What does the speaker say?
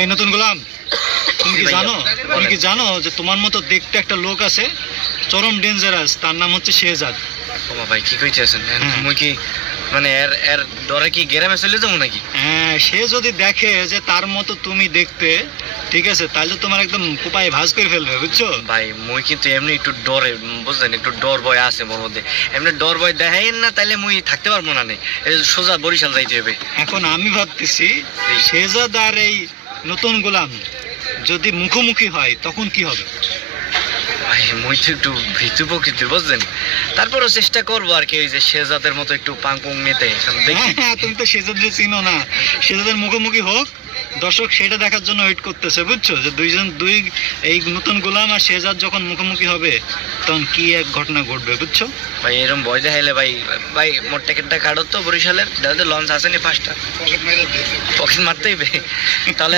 এই নতুন গোলাম, তুমি কি জানো যে তোমার মতো দেখতে একটা লোক আছে চরম ডেঞ্জারাস, তার নাম হচ্ছে শেহজাদ। ওমা ভাই কি কইতেছেন? মুই কি মানে এর এর ডরে কি গ্রামে চলে যাবো নাকি? হ্যাঁ, সে যদি দেখে যে তার মতো তুমি দেখতে, ঠিক আছে, তাহলে তোমার একদম কোপায় ভাঁজ করে ফেলবে, বুঝছো? ভাই মুই কিন্তু এমনি একটু ডরে, বুঝলেন, একটু ডর ভয় আছে মোর মধ্যে। এমনি ডর ভয় দেখাইন না তাইলে মুই থাকতে পারবো না। নেই সোজা বরিশাল যাইতে হবে। এখন আমি ভাবতেছি শেহজাদ আর এই নতুন গোলাম যদি মুখোমুখি হয় তখন কি হবে? ভাই মুই তো একটু ভীতু প্রকৃতির, বুঝলেন, তারপরও চেষ্টা করবো আর কি, ওই যে শেহজাদের মতো একটু পাং নিতে দেখি। হ্যাঁ, তুমি তো শেহজাদের চিনো না। শেহজাদের মুখোমুখি হোক, দর্শক সেটা দেখার জন্য ওয়েট করতেছে, বুঝছো? যে দুই এই নতুন গোলাম আর শেহজাদ যখন মুখোমুখি হবে তখন কি এক ঘটনা ঘটবে, বুঝছো? ভাই এরকম ভয় দেখাইলে ভাই ভাই মোর টিকিটটা কাটো তো বরিশালের, লঞ্চ আসেনি 5টা, পকেট মারতেই তাহলে